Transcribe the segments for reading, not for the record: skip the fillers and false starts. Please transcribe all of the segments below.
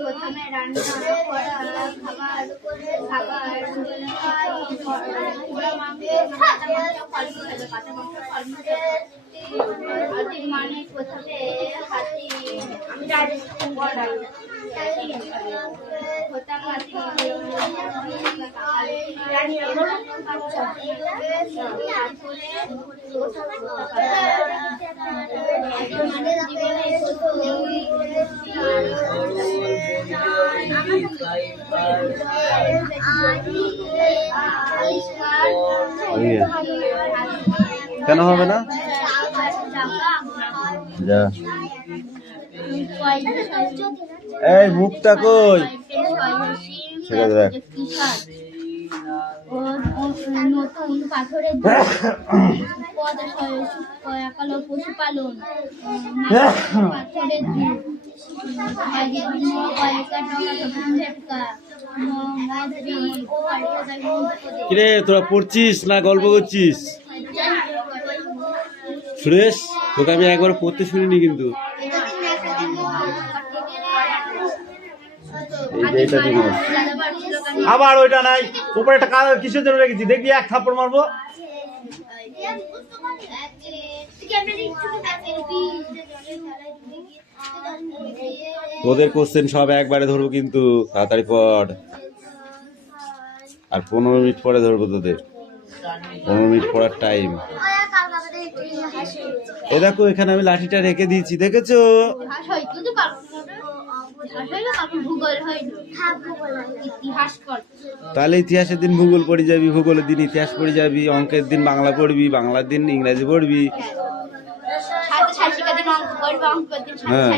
প্রথমে রান্না করা খাবার মানে প্রথমে হাতি আমি কেন হবে না? যা এই মুখটা কই সেটা দেখ। নতুন পাথরের পশুপালন পাথরের কিরে তোরা পড়ছিস না গল্প করছিস? সুরেশ তোকে আমি একবার পড়তে শুনিনি কিন্তু। আবার ওইটা নাই, উপরে একটা কালো কিসের জন্য রেখেছি দেখবি, এক থাপ্পড় মারবো। তোদের কোশ্চেন সব একবারে ধরবো কিন্তু, তাড়াতাড়ি পড়। আর 15 মিনিট পরে ধরবো তোদের, 15 মিনিট পড়ার টাইম। এ দেখো এখানে আমি লাঠিটা রেখে দিয়েছি, দেখেছো? তাহলে ইতিহাসের দিন ভূগোল পড়ে যাবি, ভূগোলের দিন ইতিহাস পড়ে যাবি, অঙ্কের দিন বাংলা পড়বি, বাংলার দিন ইংরেজি পড়বি। হ্যাঁ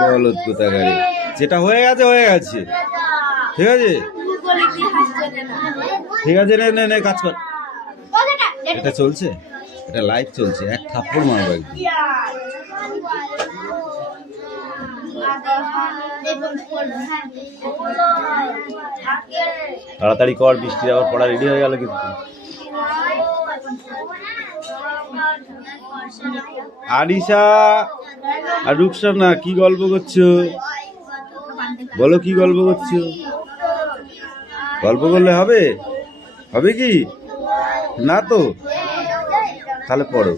বলদ কোথাকারে, যেটা হয়ে গেছে হয়ে গেছে, ঠিক আছে ঠিক আছে, নে নে নে কাজ কর। এটা চলছে, এটা লাইভ চলছে, এক থাপ্পড় মারবো একদম। তাড়াতাড়ি কর, বৃষ্টি আবার পড়া রেডি হয়ে গেল কিন্তু। আরিশা আর রুকসানা কি গল্প করছো? বলো কি গল্প করছো? গল্প করলে হবে? হবে কি না? তো তাহলে পড়ো।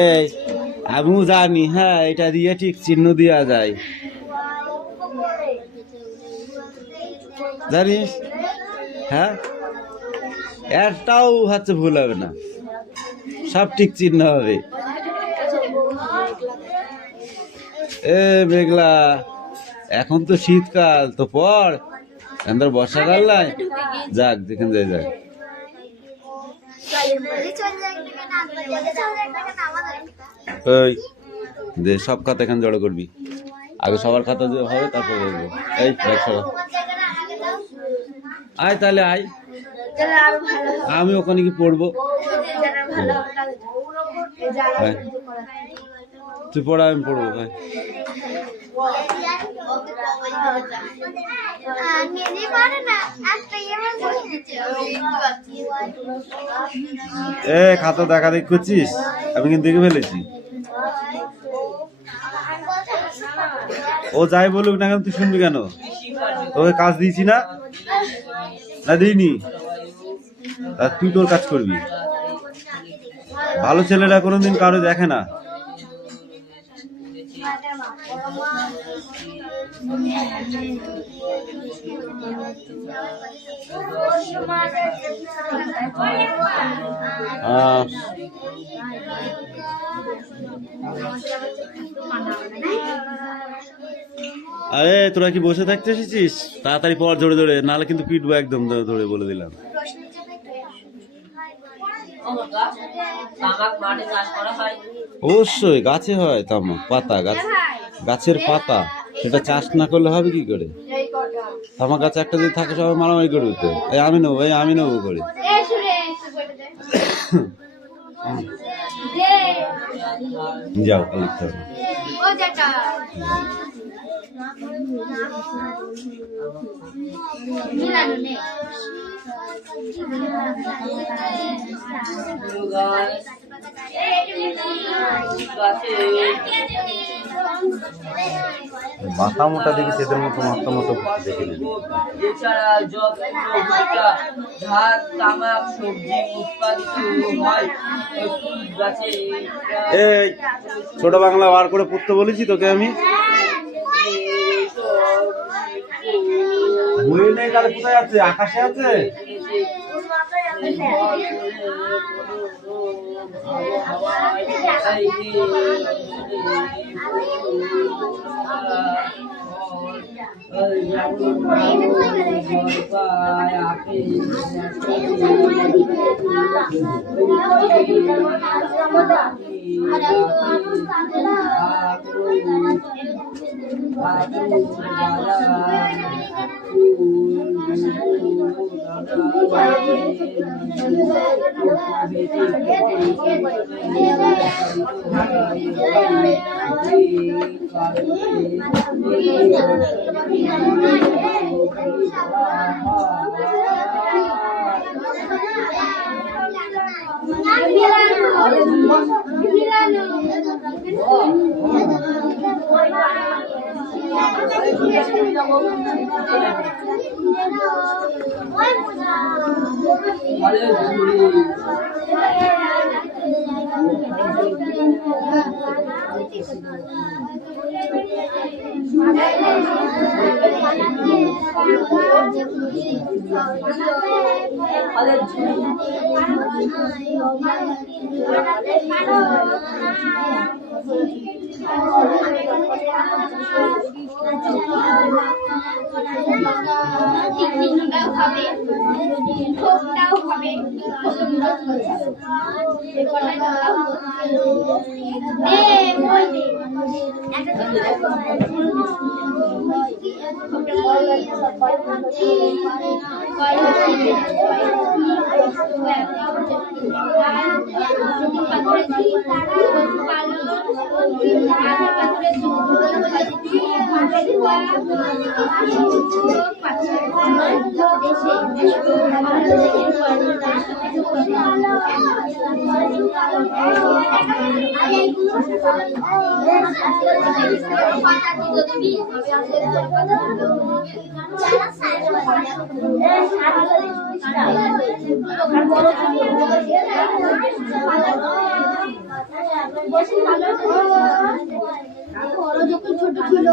এই আমিও জানি, হ্যাঁ এটা দিয়ে ঠিক চিহ্ন দেওয়া যায়, জানিস? হ্যাঁ একটাও হচ্ছে ভুল হবে না, সব ঠিক চিহ্ন হবে। এ মেঘলা, এখন তো শীতকাল, তো পড়, এখন বর্ষাকাল নাই, যাক যেখানে যাই যাক। ওই যে সব খাতা এখানে জড়ো করবি, আগে সবার খাতা যে হবে তারপরে দেখবো। এই আয় তাহলে আয়, আমি ওখানে কি পড়বো? তুই পড়া, আমি পড়বো। ভাই এ খাতা দেখা দেখ করছিস, আমি কিন্তু দেখে ফেলেছি। ও যাই বলুক না কেন, তুই শুনবি কেন? তোকে কাজ দিয়েছি না? না দিইনি? তুই তোর কাজ করবি। ভালো ছেলেরা কোনোদিন কারো দেখে না। আরে তোরা কি বসে থাকতে এসেছিস? তাড়াতাড়ি পর ধরে ধরে, নাহলে কিন্তু পিটবো একদম ধরে ধরে, বলে দিলাম। অবশ্যই গাছে হয় তামাক, পাতা গাছ, গাছের পাতা, সেটা চাষ না করলে হবে কি করে? তামাক গাছ একটা যদি থাকে সবাই মারামারি করবে তো, এই আমি নেবো, এই আমি নেবো করে। যাও লিখতে হবে। মাথা মোটা দেখি সেদের মতো মাথা মোটা দেখে নেবে। এছাড়া ধান, তামাক, সবজি উৎপাদিত হয় গাছে। এই ছোট বাংলা বার করে পড়তে বলেছি তোকে আমি। বই নেই তাহলে কোথায় আছে? আকাশে আছে। যখন ছোট ছিল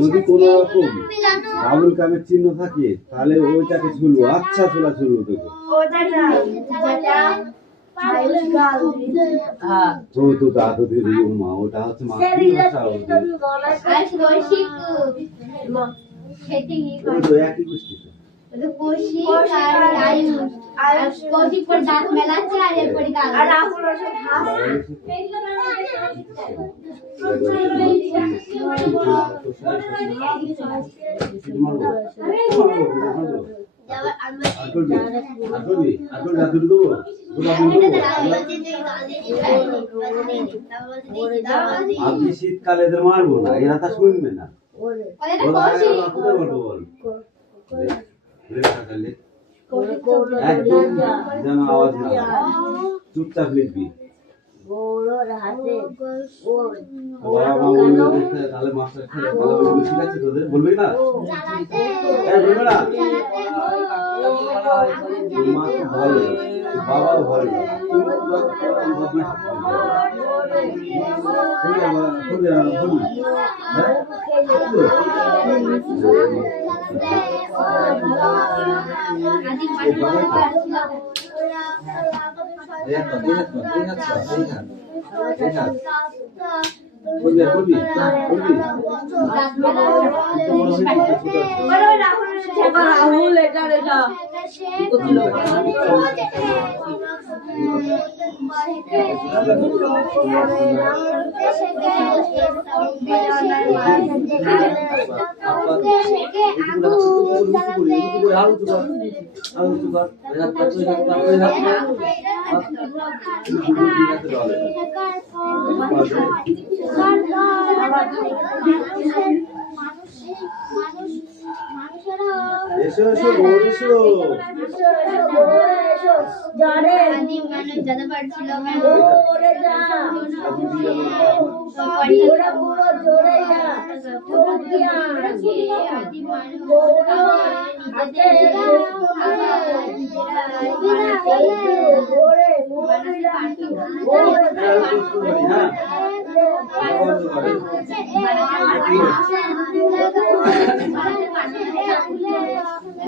যদি কোনো রকম আবুল কামের চিহ্ন থাকে তাহলে ওইটাকে ছুলবো। আচ্ছা ছোলা ছুলবো তোকে। হ্যাঁ ও তো দাদু দিদি মা, ওটা হচ্ছে মাতৃভাষা। ওই তো একই গোষ্ঠী তো। কৌশিক পর দাঁত মেলাচ্ছে আর এরপরে আপনি শীতকালে এদের মারবো না, এরা তা শুনবে না। কোথায় বলবো বল, একদম যেন আওয়াজ না হয়, চুপচাপ লিখবি। বাবা মা বলবে দেখতে, তাহলে মাস্টার ভালো বলবে, ঠিক আছে তোদের বলবি না, বলবে না। মা তো ভালো, বাবাও ভালো, রাহুল এটা রেখা এসো এসো বোর্ড এসো। যেতে পারছিল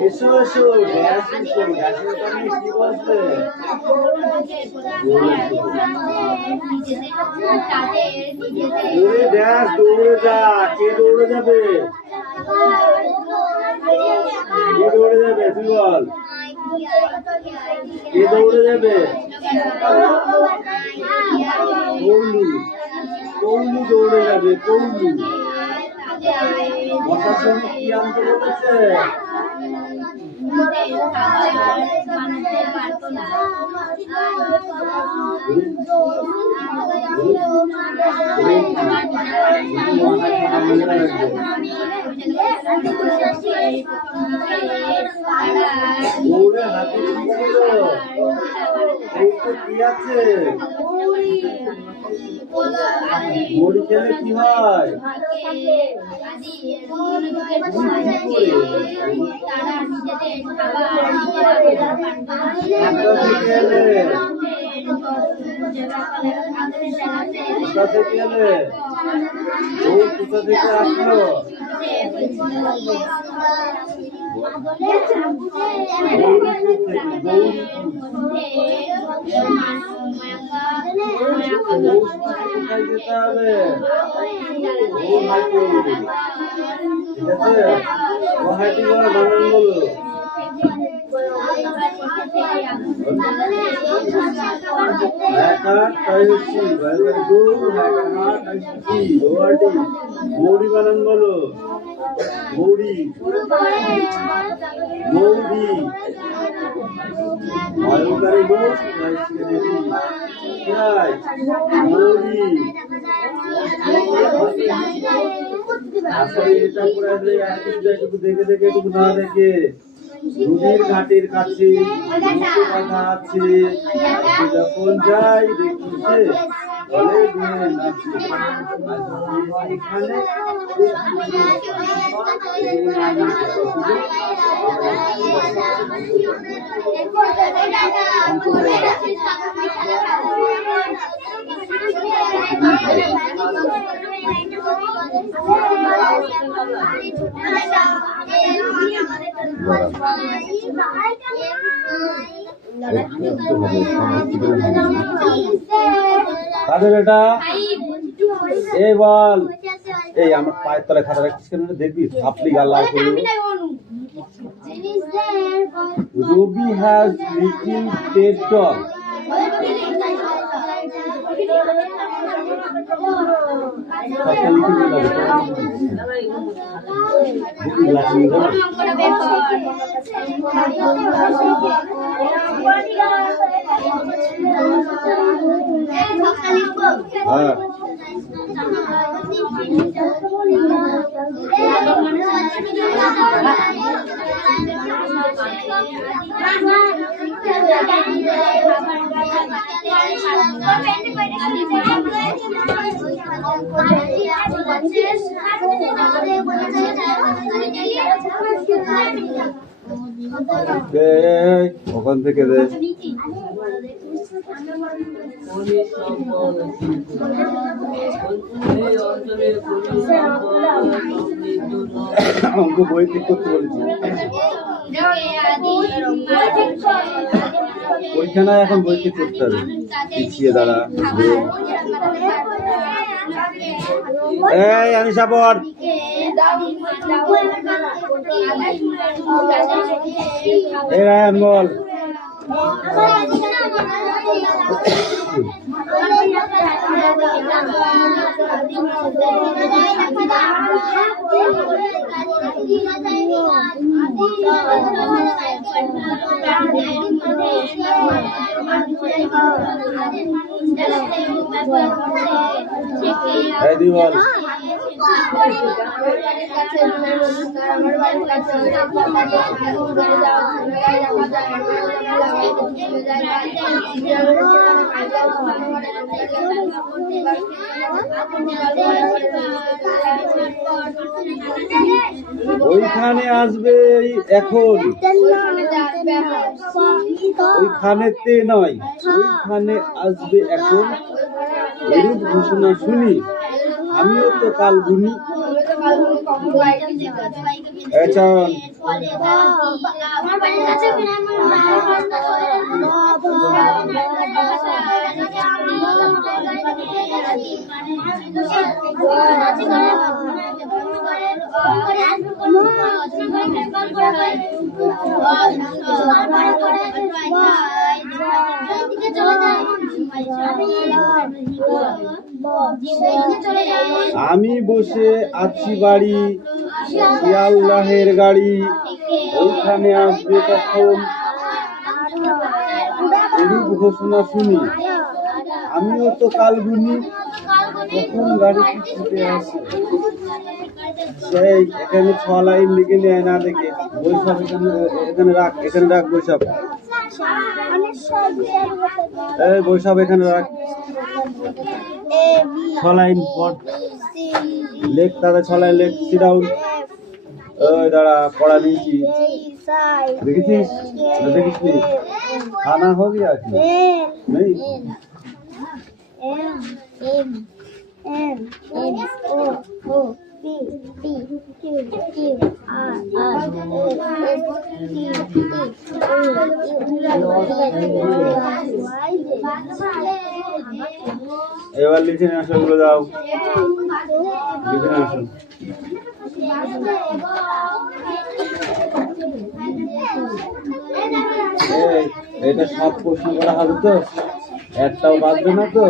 এসো এসো, গ্যাস এসো, গ্যাসের পানি কি বলছে? দৌড়ে গ্যাস, দৌড়ে যা। কে দৌড়ে যাবে? কে দৌড়ে যাবে তুই বল? কে দৌড়ে যাবে? কৌলু, কৌলু দৌড়ে যাবে, কৌলু। বসার জন্য কি আনতে বলেছে? দৌড়ে হাতে কি ছিল? কি আছে? মুড়ি খেলে কি হয়? কোথা থেকে এলে? ও কোথা থেকে আসলো? কোথায় যেতে হবে? ও হাঁটি, ঠিক আছে? ও হাঁটি বলো, বানান বলো। মৌরি বানান বলো, মৌরি, মৌরি, মৌরি, আসলে এটা করে আসলে একটু দেখে দেখে একটু না দেখে, নদীর ঘাটের কাছে বাধা আছে, যখন যাই দেখি সে বলে এখানে কাদের এটা এই বল এই আমার পায়ের তলায় খাতা রাখছিস কেন দেখবি আপনি গাল লাল করে দেবো। রবি হ্যাজ লিটিল পেট ডগ। হ্যাঁ ওখান থেকে দে অঙ্ক বই ঠিক করতে বলেছি ওইখানে এখন বই ঠিক করতে হবে পিছিয়ে দাঁড়া এই আনিশা পড় এই রায়ন বল এই দি বল ওইখানে আসবে এখন ওইখানেতে নয় ওইখানে আসবে এখন এরূপ ঘোষণা শুনি আমিও তো কাল গুনি আমি বসে আছি বাড়ি আল্লাহের গাড়ি ওইখানে আসবে কখন এরূপ ঘোষণা শুনি আমিও তো কাল গুনি কখন গাড়িটি ছুটে আসে সেই এখানে 6 লাইন লিখে নেয় না দেখে বৈশাখ এখানে রাখ বৈশাখ এই বৈশাখ এখানে রাখ 6 লাইন পড় লেখ তারা 6 লাইন লেখ সিট ডাউন ওই দাঁড়া পড়া নিয়েছি দেখেছিস দেখিস নি খানা हो गया नहीं এবার লিখে নিয়ে আসো গুলো যাও লিখে নিয়ে আসো এটা সব প্রশ্ন করা হবে তো একটাও বাদবে না তো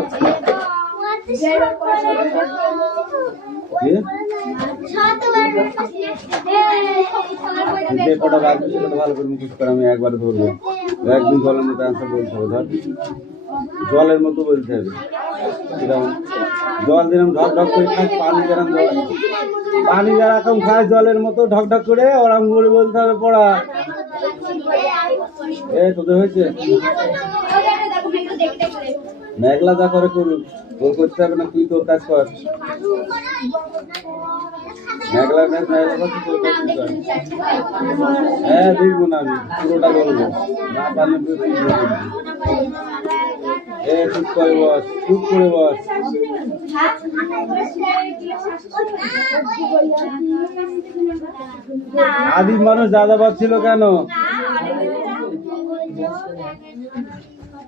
যে কটা বাদবে সেটা ভালো করে মুখস্থ করে আমি একবারে ধরবো একদিন জলের মতো অ্যান্সার বলতে হবে ধর জলের মতো বলতে হবে সেরকম জল দিলাম ঢক ঢক করে খাস পানি যেরকম খায় জলের মতো ঢক ঢক করে ওরকম করে বলতে হবে পড়া এই তোদের হয়েছে মেঘলা যা করে করুক তোর করতে হবে না তুই তোর কাজ কর মেঘলা করছি তোর কাজ কর হ্যাঁ দেখবো না আমি পুরোটা বলবো না পারলে চুপ করে বস আদিম মানুষ যাযাবর ছিল কেন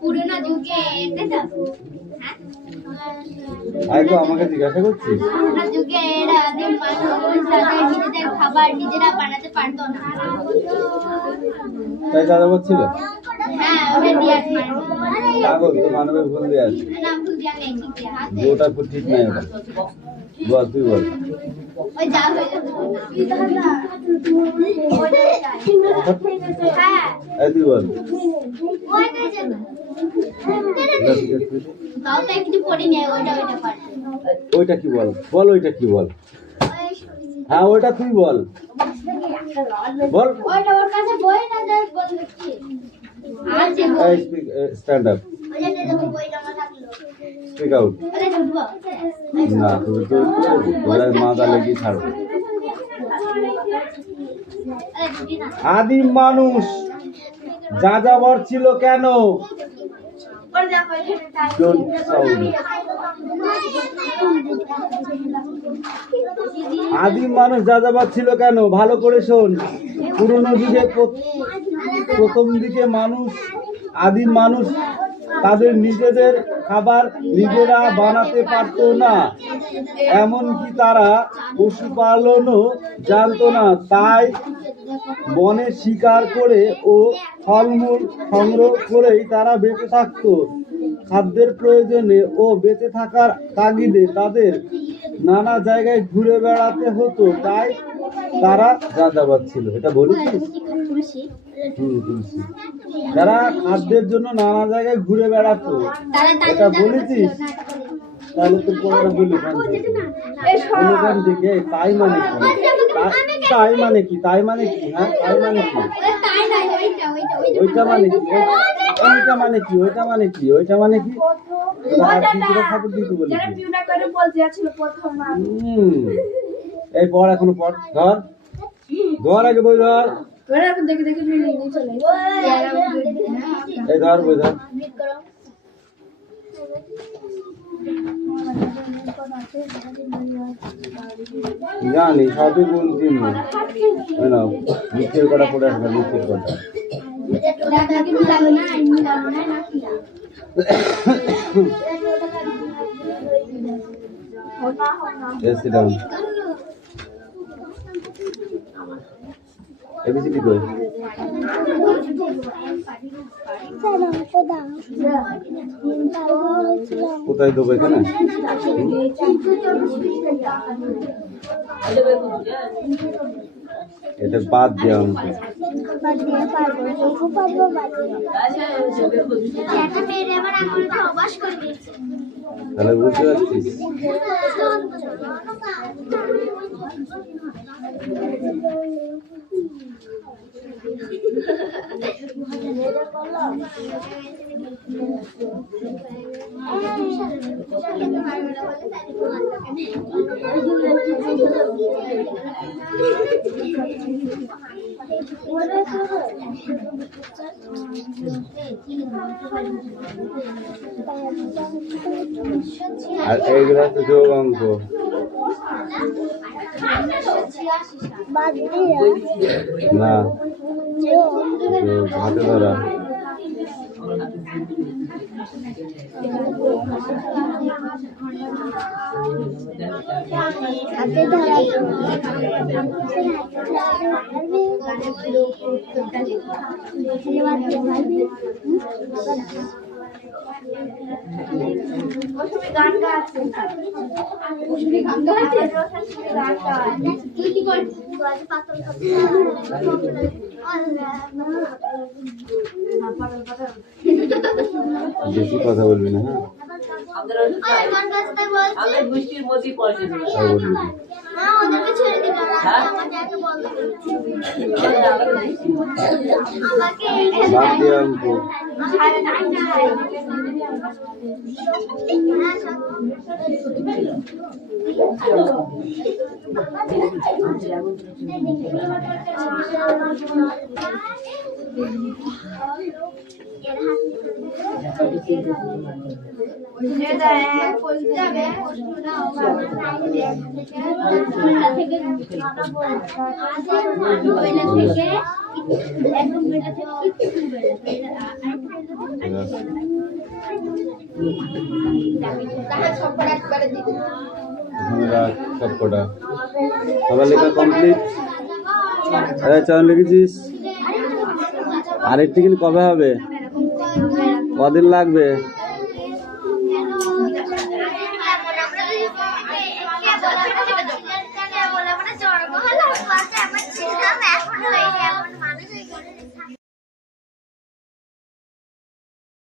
পুরোনো যুগে এটা তো আয় তো আমাকে জিজ্ঞাসা করছিস পুরোনো যুগে এরা আদিম মানুষ তাদের নিজেদের খাবার নিজেরা বানাতে পারতো না। তাই যাযাবর ছিল হ্যাঁ ওটা দিয়ে আছে পাগল তো মানবে ভুল দিয়ে আছে নাম ভুল দিয়া নেই ঠিক আছে যে ওটা ঠিক নাই ওটা বল তুই বল ওই যা হয়ে যাবে হ্যাঁ এই তুই বল ওইটাই যাবে তাও তো কিছু পড়ি নেই ওইটা পারে ওইটা কি বল বল ওইটা কি বল হ্যাঁ ওইটা তুই বল বল ওইটা ওর কাছে বই না জাস্ট বলবে কি আর যে এই স্পিক স্ট্যান্ড আপ ওইটা দেখো বইটা না থাকলো স্পিক আউট ওটা ঢুকবো না তুই তো ওরা মাথা লেগে ছাড়বে আরে ঢুকি না আদিম মানুষ যাযাবর ছিল কেন ওর দেখো এখানে Don't sound. আদিম মানুষ যাযাবর ছিল কেন ভালো করে শোন পুরনো যুগে প্রথম দিকে আদিম মানুষ তাদের নিজেদের খাবার নিজেরা বানাতে পারতো না এমনকি তারা পশুপালনও জানতো না তাই বনে শিকার করে ও ফলমূল সংগ্রহ করেই তারা বেঁচে থাকতো খাদ্যের প্রয়োজনে ও বেঁচে থাকার তাগিদে তাদের নানা জায়গায় ঘুরে বেড়াতে হতো তাই তারা যাযাবর ছিল এটা বলেছিস তুলসী যারা খাদ্যের জন্য নানা জায়গায় ঘুরে বেড়াতো এটা বলেছিস তাহলে তো পড়াটা বলি ওখান থেকে তাই মানে কি তাই মানে কি তাই মানে কি হ্যাঁ তাই মানে কি ওইটা মানে কি ওইটা মানে কি ওইটা মানে কি ওইটা মানে কি খাবার দিতে বলি এই পড় এখনো পড় ধর ধর আগে বই ধর এই ধর বই ধর জানি সবই বলছি না নিচের কটা পড়ে আসবে নিচের কটা এবিসিডি কই কোথায় দেবো এখানে এটা বাদ দেওয়া আমাকে তাহলে বুঝতে পারছিস আর এইগুলো তো যোগ অঙ্ক না হাতে ধরা হাতে ধরা গান গাছে তুই কি করছিস বেশি কথা বলবি না হ্যাঁ ওদেরকে ছেড়ে দিল আমাকে অঙ্ক এখানে রাখ সবকটা। সবার লেখা কমপ্লিট। চয়ন লিখেছিস? আরেকটি কিন্তু কবে হবে? কদিন লাগবে? বলা